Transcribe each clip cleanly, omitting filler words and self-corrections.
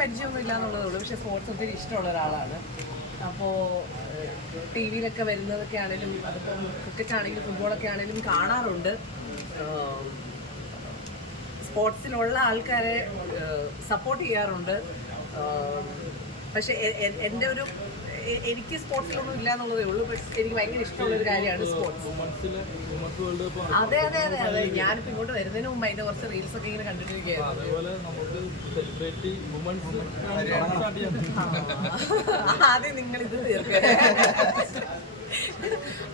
പരിചയമൊന്നും ഇല്ല എന്നുള്ളതേ ഉള്ളൂ. പക്ഷെ സ്പോർട്സ് ഒത്തിരി ഇഷ്ടമുള്ള ഒരാളാണ്. അപ്പോൾ ടി വിയിലൊക്കെ വരുന്നതൊക്കെ ആണെങ്കിലും അതിപ്പം ക്രിക്കറ്റ് ആണെങ്കിലും ഫുട്ബോളൊക്കെ ആണെങ്കിലും കാണാറുണ്ട്. സ്പോർട്സിലുള്ള ആൾക്കാരെ സപ്പോർട്ട് ചെയ്യാറുണ്ട്. പക്ഷെ എൻ്റെ ഒരു എനിക്ക് സ്പോർട്സിലൊന്നും ഇല്ല എന്നുള്ളതേ ഉള്ളൂ. പക്ഷെ എനിക്ക് ഭയങ്കര ഇഷ്ടമുള്ളൊരു കാര്യമാണ് സ്പോർട്സ്. അതെ അതെ അതെ അതെ ഞാനിപ്പോൾ ഇങ്ങോട്ട് വരുന്നതിന് മുമ്പ് അതിൻ്റെ കുറച്ച് റീൽസ് ഒക്കെ ഇങ്ങനെ കണ്ടിട്ടിരിക്കുകയായിരുന്നു. ആദ്യം നിങ്ങളിത് തീർക്കുക.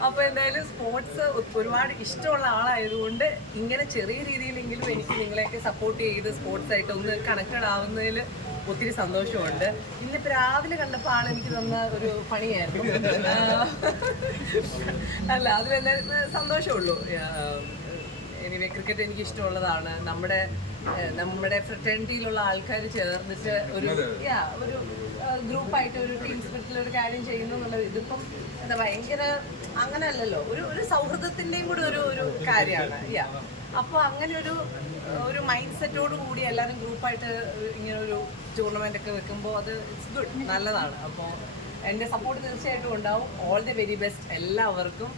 അപ്പോൾ എന്തായാലും സ്പോർട്സ് ഒരുപാട് ഇഷ്ടമുള്ള ആളായതുകൊണ്ട് ഇങ്ങനെ ചെറിയ രീതിയിലെങ്കിലും എനിക്ക് നിങ്ങളെയൊക്കെ സപ്പോർട്ട് ചെയ്ത് സ്പോർട്സായിട്ട് ഒന്ന് കണക്റ്റഡ് ആവുന്നതിൽ ഒത്തിരി സന്തോഷമുണ്ട്. ഇന്നിപ്പോൾ രാവിലെ കണ്ടപ്പോൾ ആളെനിക്ക് തന്ന ഒരു പണിയായിരുന്നു. അല്ല അതിലെല്ലാം സന്തോഷമുള്ളൂ. എനിവേ ക്രിക്കറ്റ് എനിക്ക് ഇഷ്ടമുള്ളതാണ്. നമ്മുടെ ഫ്രട്ടേണിറ്റിയിലുള്ള ആൾക്കാർ ചേർന്നിട്ട് ഒരു ഗ്രൂപ്പായിട്ട് ഒരു ടീം സ്പിരിറ്റിലൊരു കാര്യം ചെയ്യുന്നു എന്നുള്ളത് ഇതിപ്പം എന്താ ഭയങ്കര അങ്ങനെയല്ലല്ലോ, ഒരു സൗഹൃദത്തിൻ്റെയും കൂടി ഒരു കാര്യമാണ്. അപ്പോൾ അങ്ങനെ ഒരു മൈൻഡ് സെറ്റോട് കൂടി എല്ലാവരും ഗ്രൂപ്പായിട്ട് ഇങ്ങനെ ഒരു ടൂർണമെൻ്റ് ഒക്കെ വെക്കുമ്പോൾ അത് ഇറ്റ്സ് ഗുഡ്, നല്ലതാണ്. അപ്പോൾ എൻ്റെ സപ്പോർട്ട് തീർച്ചയായിട്ടും ഉണ്ടാവും. ഓൾ ദി വെരി ബെസ്റ്റ് എല്ലാവർക്കും.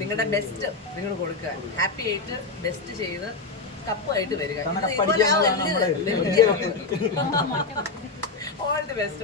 നിങ്ങളുടെ ബെസ്റ്റ് നിങ്ങൾ കൊടുക്കുക. ഹാപ്പി ആയിട്ട് ബെസ്റ്റ് ചെയ്ത് കപ്പുമായിട്ട് വരിക. All the best.